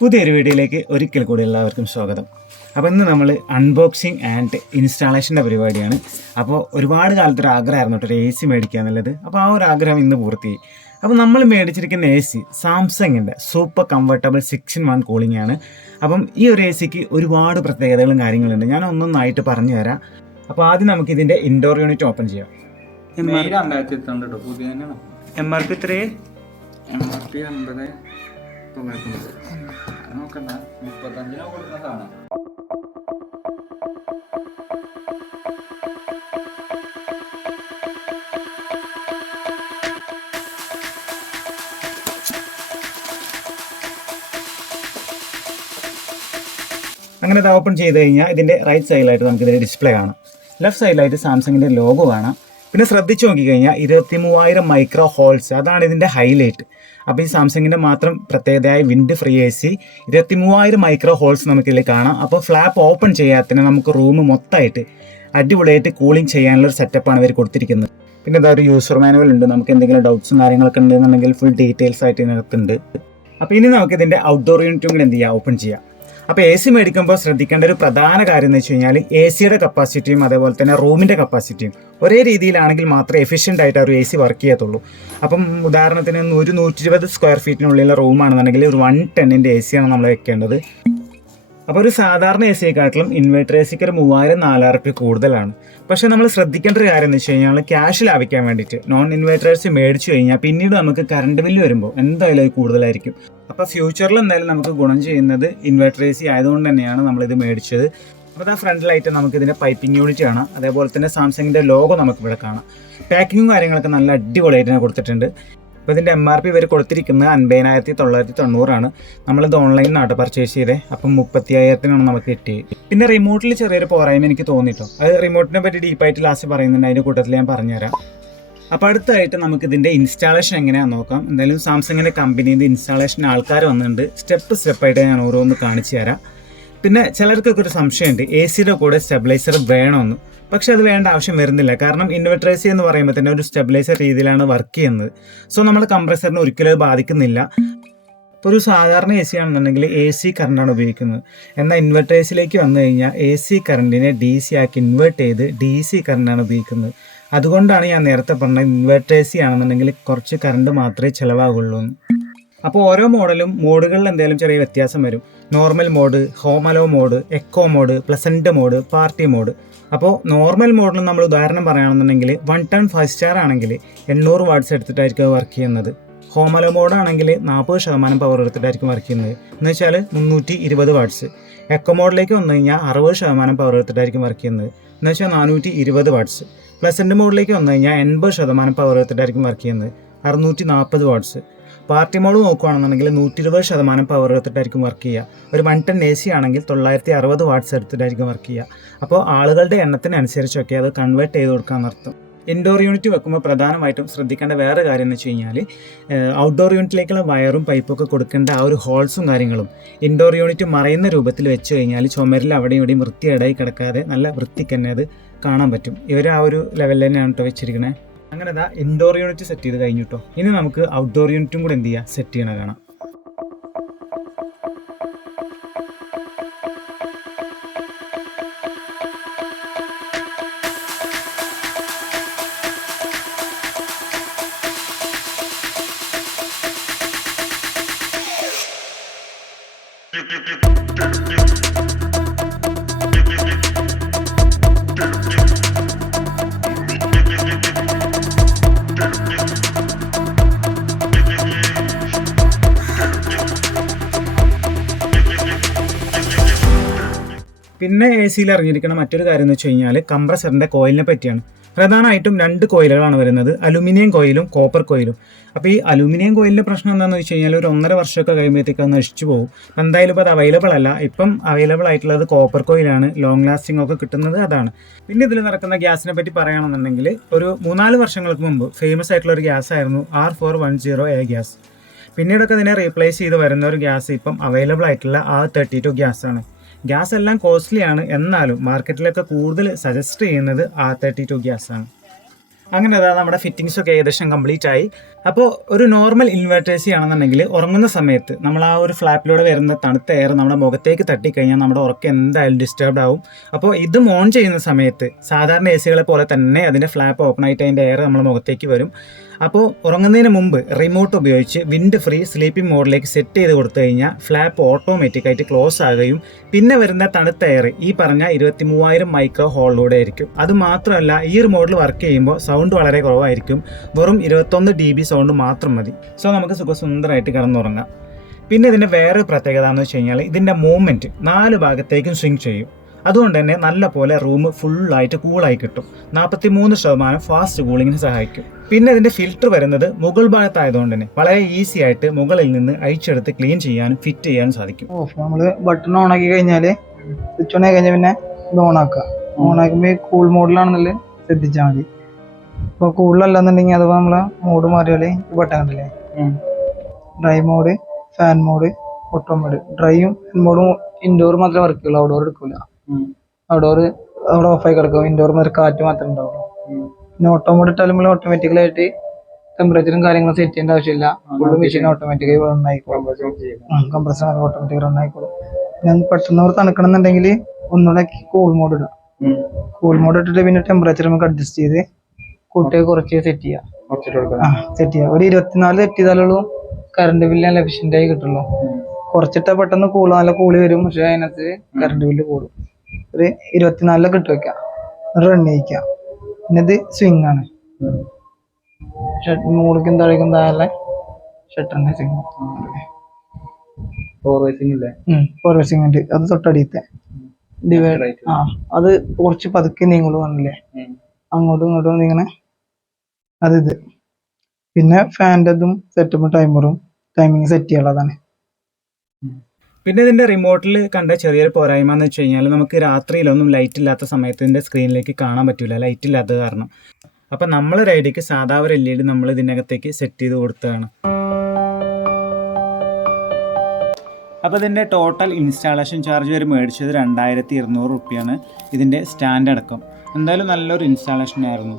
പുതിയൊരു വീഡിയോയിലേക്ക് ഒരിക്കൽ കൂടി എല്ലാവർക്കും സ്വാഗതം. അപ്പോൾ ഇന്ന് നമ്മൾ അൺബോക്സിങ് ആൻഡ് ഇൻസ്റ്റാളേഷൻ്റെ പരിപാടിയാണ്. അപ്പോൾ ഒരുപാട് കാലത്തൊരു ആഗ്രഹമായിരുന്നു കേട്ടോ, ഒരു AC മേടിക്കുക എന്നുള്ളത്. അപ്പോൾ ആ ഒരു ആഗ്രഹം ഇന്ന് പൂർത്തിയായി. അപ്പോൾ നമ്മൾ മേടിച്ചിരിക്കുന്ന AC സാംസങ്ങിൻ്റെ സൂപ്പർ കംഫർട്ടബിൾ 6-in-1 കൂളിംഗ് ആണ്. അപ്പം ഈ ഒരു ACക്ക് ഒരുപാട് പ്രത്യേകതകളും കാര്യങ്ങളുണ്ട്. ഞാൻ ഒന്നൊന്നായിട്ട് പറഞ്ഞു തരാം. അപ്പോൾ ആദ്യം നമുക്ക് ഇതിൻ്റെ ഇൻഡോർ യൂണിറ്റ് ഓപ്പൺ ചെയ്യാം. MRP എത്രയേ? MRP 50,990. നോക്കണ്ട, 35 കൊടുക്കുന്ന സാധനം. അങ്ങനെ ഇത് ഓപ്പൺ ചെയ്ത് കഴിഞ്ഞാൽ ഇതിൻ്റെ റൈറ്റ് സൈഡിലായിട്ട് നമുക്കിതിൻ്റെ ഡിസ്പ്ലേ കാണാം. ലെഫ്റ്റ് സൈഡിലായിട്ട് സാംസങ്ങിൻ്റെ ലോഗോ കാണാം. പിന്നെ ശ്രദ്ധിച്ച് നോക്കിക്കഴിഞ്ഞാൽ 23,000 മൈക്രോ ഹോൾസ്, അതാണ് ഇതിൻ്റെ ഹൈലൈറ്റ്. അപ്പോൾ ഈ സാംസങ്ങിൻ്റെ മാത്രം പ്രത്യേകതയായ wind free AC 23,000 micro holes നമുക്കിതിൽ കാണാം. അപ്പോൾ ഫ്ലാപ്പ് ഓപ്പൺ ചെയ്യാത്തതിന് നമുക്ക് റൂം മൊത്തമായിട്ട് അടിപൊളിയായിട്ട് കൂളിംഗ് ചെയ്യാനുള്ളൊരു സെറ്റപ്പാണ് ഇവർ കൊടുത്തിരിക്കുന്നത്. പിന്നെ ഇതാ ഒരു യൂസർ മാനുവൽ ഉണ്ട്. നമുക്ക് എന്തെങ്കിലും ഡൗട്ട്സും കാര്യങ്ങളൊക്കെ ഉണ്ടെന്നുണ്ടെങ്കിൽ ഫുൾ ഡീറ്റെയിൽസ് ആയിട്ട് ഇതിനകത്തുണ്ട്. അപ്പോൾ ഇനി നമുക്കിതിൻ്റെ ഔട്ട്ഡോർ യൂണിറ്റും കൂടി എന്ത് ചെയ്യാം, ഓപ്പൺ ചെയ്യാം. അപ്പോൾ AC മേടിക്കുമ്പോൾ ശ്രദ്ധിക്കേണ്ട ഒരു പ്രധാന കാര്യം എന്ന് വെച്ച് കഴിഞ്ഞാൽ ACയുടെ കപ്പാസിറ്റിയും അതേപോലെ തന്നെ റൂമിൻ്റെ കപ്പാസിറ്റിയും ഒരേ രീതിയിലാണെങ്കിൽ മാത്രമേ എഫിഷ്യൻ്റ് ആയിട്ട് ഒരു AC വർക്ക് ചെയ്യത്തുള്ളൂ. അപ്പം ഉദാഹരണത്തിന് 120 സ്ക്വയർ ഫീറ്റിനുള്ളിലുള്ള റൂമാണെന്നുണ്ടെങ്കിൽ ഒരു 110-ൻ്റെ AC ആണ് നമ്മൾ വെക്കേണ്ടത്. അപ്പോൾ ഒരു സാധാരണ ACയെക്കാട്ടിലും ഇൻവെർട്ടർ ACക്ക് ഒരു 3,000-4,000 കൂടുതലാണ്. പക്ഷേ നമ്മൾ ശ്രദ്ധിക്കേണ്ട ഒരു കാര്യം എന്ന് വെച്ച് കഴിഞ്ഞാൽ ക്യാഷ് ലാഭിക്കാൻ വേണ്ടിയിട്ട് നോൺ ഇൻവെർട്ടേഴ്സ് മേടിച്ചു കഴിഞ്ഞാൽ പിന്നീട് നമുക്ക് കറണ്ട് ബില്ല് വരുമ്പോൾ എന്തായാലും അത് കൂടുതലായിരിക്കും. അപ്പോൾ ഫ്യൂച്ചറിൽ എന്തായാലും നമുക്ക് ഗുണം ചെയ്യുന്നത് ഇൻവെർട്ടർ AC ആയതുകൊണ്ട് തന്നെയാണ് നമ്മളിത് മേടിച്ചത്. അപ്പോൾ ആ ഫ്രണ്ടിലായിട്ട് നമുക്കിതിൻ്റെ പൈപ്പിംഗ് യൂണിറ്റ് കാണാം. അതേപോലെ തന്നെ സാംസങ്ങിൻ്റെ ലോഗോ നമുക്കിവിടെ കാണാം. പാക്കിങ്ങും കാര്യങ്ങളൊക്കെ നല്ല അടിപൊളിയായിട്ട് തന്നെ കൊടുത്തിട്ടുണ്ട്. അപ്പോൾ ഇതിൻ്റെ MRP ഇവർ കൊടുത്തിരിക്കുന്നത് 50,990 നമ്മളിത് ഓൺലൈനിൽ പർച്ചേസ് ചെയ്തേ. അപ്പം 35,000-നാണ് നമുക്ക് കിട്ടിയത്. പിന്നെ റിമോട്ടിൽ ചെറിയൊരു പോരായ്മ എനിക്ക് തോന്നിട്ടോ. അത് റിമോട്ടിനെ പറ്റി ഡീപ്പായിട്ട് ലാസ്റ്റ് പറയുന്നുണ്ട്, അതിൻ്റെ കൂട്ടത്തിൽ ഞാൻ പറഞ്ഞുതരാം. അപ്പോൾ അടുത്തായിട്ട് നമുക്കിതിൻ്റെ ഇൻസ്റ്റാളേഷൻ എങ്ങനെയാണെന്ന് നോക്കാം. എന്തായാലും സാംസങ്ങിൻ്റെ കമ്പനിയിൽ ഇൻസ്റ്റാളേഷൻ ആൾക്കാർ വന്നിട്ടുണ്ട്. സ്റ്റെപ്പായിട്ട് ഞാൻ ഓരോന്ന് കാണിച്ചു തരാം. പിന്നെ ചിലർക്കൊക്കെ ഒരു സംശയമുണ്ട്, ACയുടെ കൂടെ സ്റ്റെബിലൈസർ വേണമെന്ന്. പക്ഷേ അത് വേണ്ട ആവശ്യം വരുന്നില്ല. കാരണം ഇൻവെർട്ടർ AC എന്ന് പറയുമ്പോൾ തന്നെ ഒരു സ്റ്റെബിലൈസർ രീതിയിലാണ് വർക്ക് ചെയ്യുന്നത്. സോ നമ്മൾ കംപ്രസറിനെ ഒരിക്കലും അത് ബാധിക്കുന്നില്ല. ഇപ്പോൾ ഒരു സാധാരണ AC ആണെന്നുണ്ടെങ്കിൽ AC കറണ്ടാണ് ഉപയോഗിക്കുന്നത്. എന്നാൽ ഇൻവെർട്ടർ ACയിലേക്ക് വന്നു കഴിഞ്ഞാൽ AC കറണ്ടിനെ DC ആക്കി ഇൻവേർട്ട് ചെയ്ത് DC കറണ്ടാണ് ഉപയോഗിക്കുന്നത്. അതുകൊണ്ടാണ് ഞാൻ നേരത്തെ പറഞ്ഞത് ഇൻവെർട്ടർ AC ആണെന്നുണ്ടെങ്കിൽ കുറച്ച് കറണ്ട് മാത്രമേ ചിലവാകുള്ളൂ എന്ന്. അപ്പോൾ ഓരോ മോഡുകളിൽ എന്തെങ്കിലും ചെറിയ വ്യത്യാസം വരും. നോർമൽ മോഡ്, ഹോം അലോ mode, eco mode, pleasant mode, party mode. അപ്പോൾ നോർമൽ മോഡിൽ നമ്മൾ ഉദാഹരണം പറയുകയാണെന്നുണ്ടെങ്കിൽ 1 ടൺ 5 സ്റ്റാർ ആണെങ്കിൽ 800 വാട്ട്സ് എടുത്തിട്ടായിരിക്കും വർക്ക് ചെയ്യുന്നത്. ഹോം അലോ മോഡാണെങ്കിൽ 40% പവർ എടുത്തിട്ടായിരിക്കും വർക്ക് ചെയ്യുന്നത്, എന്ന് വെച്ചാൽ 320 വാട്ട്സ്. എക്കോ മോഡിലേക്ക് വന്നു കഴിഞ്ഞാൽ 60% പവർ എടുത്തിട്ടായിരിക്കും വർക്ക് ചെയ്യുന്നത്, എന്ന് വെച്ചാൽ 420 വാട്ട്സ്. പ്ലസൻറ്റ് മോഡിലേക്ക് വന്നു കഴിഞ്ഞാൽ 80% പവർ എടുത്തിട്ടായിരിക്കും വർക്ക് ചെയ്യുന്നത്, 640 വാട്ട്സ്. പാർട്ടി മോഡ് നോക്കുകയാണെന്നുണ്ടെങ്കിൽ 120% പവർ എടുത്തിട്ടായിരിക്കും വർക്ക് ചെയ്യുക. ഒരു 1 ടൺ AC ആണെങ്കിൽ 960 വാട്ട്സ് എടുത്തിട്ടായിരിക്കും വർക്ക് ചെയ്യുക. അപ്പോൾ ആളുകളുടെ എണ്ണത്തിനനുസരിച്ചൊക്കെ അത് കൺവേർട്ട് ചെയ്ത് കൊടുക്കാമെന്നർത്ഥം. ഇൻഡോർ യൂണിറ്റ് വെക്കുമ്പോൾ പ്രധാനമായിട്ടും ശ്രദ്ധിക്കേണ്ട വേറെ കാര്യം എന്ന് വെച്ച് കഴിഞ്ഞാൽ ഔട്ട്ഡോർ യൂണിറ്റിലേക്കുള്ള വയറും പൈപ്പൊക്കെ കൊടുക്കേണ്ട ആ ഒരു ഹോൾസും കാര്യങ്ങളും ഇൻഡോർ യൂണിറ്റ് മറയുന്ന രൂപത്തിൽ വെച്ച് കഴിഞ്ഞാൽ ചുമരിൽ അവിടെയും ഇവിടെയും വൃത്തിയേടായി കിടക്കാതെ നല്ല വൃത്തിക്ക് തന്നെ അത് കാണാൻ പറ്റും. ഇവർ ആ ഒരു ലെവലിൽ തന്നെയാണ് കേട്ടോ വെച്ചിരിക്കണേ. അങ്ങനെ അതാ ഇൻഡോർ യൂണിറ്റ് സെറ്റ് ചെയ്ത് കഴിഞ്ഞു കേട്ടോ. ഇനി നമുക്ക് ഔട്ട്ഡോർ യൂണിറ്റും കൂടെ എന്ത് ചെയ്യുക, സെറ്റ് ചെയ്യണ കാണാം. പിന്നെ ACയിൽ അറിഞ്ഞിരിക്കുന്ന മറ്റൊരു കാര്യം എന്ന് വെച്ച് കഴിഞ്ഞാൽ കംപ്രസറിൻ്റെ കോയിലിനെ പറ്റിയാണ്. പ്രധാനമായിട്ടും 2 കോയിലുകളാണ് വരുന്നത്, അലുമിനിയം കോയിലും കോപ്പർ കോയിലും. അപ്പോൾ ഈ അലുമിനിയം കോയിലിൻ്റെ പ്രശ്നം എന്താണെന്ന് വെച്ച് കഴിഞ്ഞാൽ ഒരു 1.5 വർഷമൊക്കെ കഴിയുമ്പോഴത്തേക്ക് അത് നശിച്ചു പോകും. അപ്പോൾ എന്തായാലും ഇപ്പോൾ അത് അവൈലബിൾ അല്ല. ഇപ്പം അവൈലബിൾ ആയിട്ടുള്ളത് കോപ്പർ കോയിലാണ്. ലോങ് ലാസ്റ്റിംഗ് ഒക്കെ കിട്ടുന്നത് അതാണ്. പിന്നെ ഇതിൽ നടക്കുന്ന ഗ്യാസിനെ പറ്റി പറയുകയാണെന്നുണ്ടെങ്കിൽ ഒരു 3-4 വർഷങ്ങൾക്ക് മുമ്പ് ഫേമസ് ആയിട്ടുള്ള ഒരു ഗ്യാസ് ആയിരുന്നു R410A ഗ്യാസ്. പിന്നീടൊക്കെ ഇതിനെ റീപ്ലേസ് ചെയ്ത് വരുന്ന ഒരു ഗ്യാസ് ഇപ്പം അവൈലബിൾ ആയിട്ടുള്ള R32 ഗ്യാസാണ്. ഗ്യാസ് എല്ലാം കോസ്റ്റ്ലിയാണ്, എന്നാലും മാർക്കറ്റിലൊക്കെ കൂടുതൽ സജസ്റ്റ് ചെയ്യുന്നത് R32 ഗ്യാസാണ്. അങ്ങനെ അതാ നമ്മുടെ ഫിറ്റിങ്സൊക്കെ ഏകദേശം കംപ്ലീറ്റ് ആയി. അപ്പോൾ ഒരു നോർമൽ ഇൻവേർട്ടേഴ്സി ആണെന്നുണ്ടെങ്കിൽ ഉറങ്ങുന്ന സമയത്ത് നമ്മൾ ആ ഒരു ഫ്ലാപ്പിലൂടെ വരുന്ന തണുത്ത എയർ നമ്മുടെ മുഖത്തേക്ക് തട്ടിക്കഴിഞ്ഞാൽ നമ്മുടെ ഉറക്കം എന്തായാലും ഡിസ്റ്റർബ്ഡ് ആവും. അപ്പോൾ ഇതും ഓൺ ചെയ്യുന്ന സമയത്ത് സാധാരണ എ സികളെ പോലെ തന്നെ അതിൻ്റെ ഫ്ലാപ്പ് ഓപ്പൺ ആയിട്ട് അതിൻ്റെ എയർ നമ്മുടെ മുഖത്തേക്ക് വരും. അപ്പോൾ ഉറങ്ങുന്നതിന് മുമ്പ് റിമോട്ട് ഉപയോഗിച്ച് വിൻഡ് ഫ്രീ സ്ലീപ്പിംഗ് മോഡിലേക്ക് സെറ്റ് ചെയ്ത് കൊടുത്തു കഴിഞ്ഞാൽ ഫ്ലാപ്പ് ഓട്ടോമാറ്റിക്കായിട്ട് ക്ലോസ് ആകുകയും പിന്നെ വരുന്ന തണുത്ത എയർ ഈ പറഞ്ഞ 23,000 മൈക്രോ ഹോളിലൂടെ ആയിരിക്കും. അത് മാത്രമല്ല ഈ ഒരു മോഡിൽ വർക്ക് ചെയ്യുമ്പോൾ സൗണ്ട് വളരെ കുറവായിരിക്കും. വെറും 21 dB സൗണ്ട് മാത്രം മതി. സോ നമുക്ക് സുഖസുന്ദരമായിട്ട് കിടന്നുറങ്ങാം. പിന്നെ ഇതിൻ്റെ വേറൊരു പ്രത്യേകത എന്ന് വെച്ച് കഴിഞ്ഞാൽ ഇതിൻ്റെ മൂവ്മെൻറ്റ് 4 ഭാഗത്തേക്കും സ്വിങ് ചെയ്യും. അതുകൊണ്ട് തന്നെ നല്ല പോലെ റൂം ഫുള്ളായിട്ട് കൂളായി കിട്ടും. 43% ഫാസ്റ്റ് കൂളിങ്ങിന് സഹായിക്കും. പിന്നെ ഇതിൻ്റെ ഫിൽറ്റർ വരുന്നത് മുകൾ ഭാഗത്തായതുകൊണ്ട് തന്നെ വളരെ ഈസി ആയിട്ട് മുകളിൽ നിന്ന് അഴിച്ചെടുത്ത് ക്ലീൻ ചെയ്യാനും ഫിറ്റ് ചെയ്യാനും സാധിക്കും. നമ്മൾ ബട്ടൺ ഓൺ ആക്കി കഴിഞ്ഞാൽ സ്വിച്ച് ഓൺ ആയി കഴിഞ്ഞാൽ പിന്നെ ഇത് ഓൺ ആക്കുക. ഓൺ ആക്കുമ്പോൾ കൂൾ മോഡിലാണെന്നുള്ളത് ശ്രദ്ധിച്ചാൽ മതി. ഇപ്പോൾ കൂളിലല്ലെന്നുണ്ടെങ്കിൽ അഥവാ നമ്മളെ മോഡ് മാറിയാൽ ബട്ടൺ കണ്ടില്ലേ, dry mode, fan mode, auto mode. ഡ്രൈയും ഫാൻ മോഡും ഇൻഡോർ മാത്രമേ വർക്ക് ചെയ്യുള്ളൂ, ഔട്ട്ഡോർ എടുക്കില്ല. ഔട്ട്ഡോർ അവിടെ ഓഫായി കിടക്കും, ഇൻഡോർ മുതൽ കാറ്റ് മാത്രമേ ഉണ്ടാവുള്ളൂ. പിന്നെ ഓട്ടോ മോഡ് ഇട്ടാലും നമ്മൾ ഓട്ടോമാറ്റിക്കലായിട്ട് ടെമ്പറേച്ചറും കാര്യങ്ങളും സെറ്റ് ചെയ്യേണ്ട ആവശ്യമില്ല. ഫുള്ള് മെഷീൻ ഓട്ടോമാറ്റിക്കായി റൺ ആയിക്കോളും. കംപ്രസർ ഓട്ടോമാറ്റിക് റൺ ആയിക്കോളും. ഞാൻ പെട്ടെന്ന് അവർ തണുക്കണം എന്നുണ്ടെങ്കിൽ ഒന്നുകൂടെ കൂൾ മോഡ് ഇടാം. കൂൾ മോഡ് ഇട്ടിട്ട് പിന്നെ ടെമ്പറേച്ചർ നമുക്ക് അഡ്ജസ്റ്റ് ചെയ്ത് കൂട്ടി കുറച്ച് സെറ്റ് ചെയ്യാം. സെറ്റ് ചെയ്യാം. ഒരു 24 സെറ്റ് ചെയ്താലുള്ളൂ കറണ്ട് ബില്ല് നല്ല എഫിഷ്യൻ്റ് ആയി കിട്ടുള്ളൂ. കുറച്ചിട്ടാൽ പെട്ടെന്ന് നല്ല കൂളി വരും, പക്ഷെ അതിനകത്ത് കറണ്ട് ബില്ല് കൂടും. ഒരു 24 ഇട്ട് വെക്കാം, റൺ ചെയ്യിക്കാം. പിന്നെ ഇത് സ്വിങ് ആണ്, മുകളിലേക്കും താഴേക്കും താഴെ ഷട്ടറിന്റെ സ്വിങ്. ഫോർവേസിംഗ് ഉണ്ട്, അത് തൊട്ടടിയത്തെ ഡിവൈഡ്. അത് കുറച്ച് പതുക്കെ നീങ്ങുള്ളൂ കാണില്ലേ, അങ്ങോട്ടും ഇങ്ങോട്ടും നീങ്ങനെ അത്. പിന്നെ ഫാൻ്റെതും സെറ്റപ്പും ടൈമിങ് സെറ്റ് ചെയ്യാനുള്ളതാണ്. പിന്നെ ഇതിൻ്റെ റിമോട്ടിൽ കണ്ട ചെറിയൊരു പോരായ്മ എന്ന് വെച്ച് കഴിഞ്ഞാൽ നമുക്ക് രാത്രിയിലൊന്നും ലൈറ്റ് ഇല്ലാത്ത സമയത്ത് ഇതിൻ്റെ സ്ക്രീനിലേക്ക് കാണാൻ പറ്റില്ല, ലൈറ്റ് ഇല്ലാത്തത് കാരണം. അപ്പം നമ്മളൊരു ഐഡിയക്ക് സാധാ ഒരു LED നമ്മൾ ഇതിനകത്തേക്ക് സെറ്റ് ചെയ്ത് കൊടുത്തതാണ്. അപ്പോൾ ഇതിൻ്റെ ടോട്ടൽ ഇൻസ്റ്റാളേഷൻ ചാർജ് വരെ മേടിച്ചത് 2200 റുപ്യാണ് ഇതിൻ്റെ സ്റ്റാൻഡ് അടക്കം. എന്തായാലും നല്ലൊരു ഇൻസ്റ്റാളേഷൻ ആയിരുന്നു.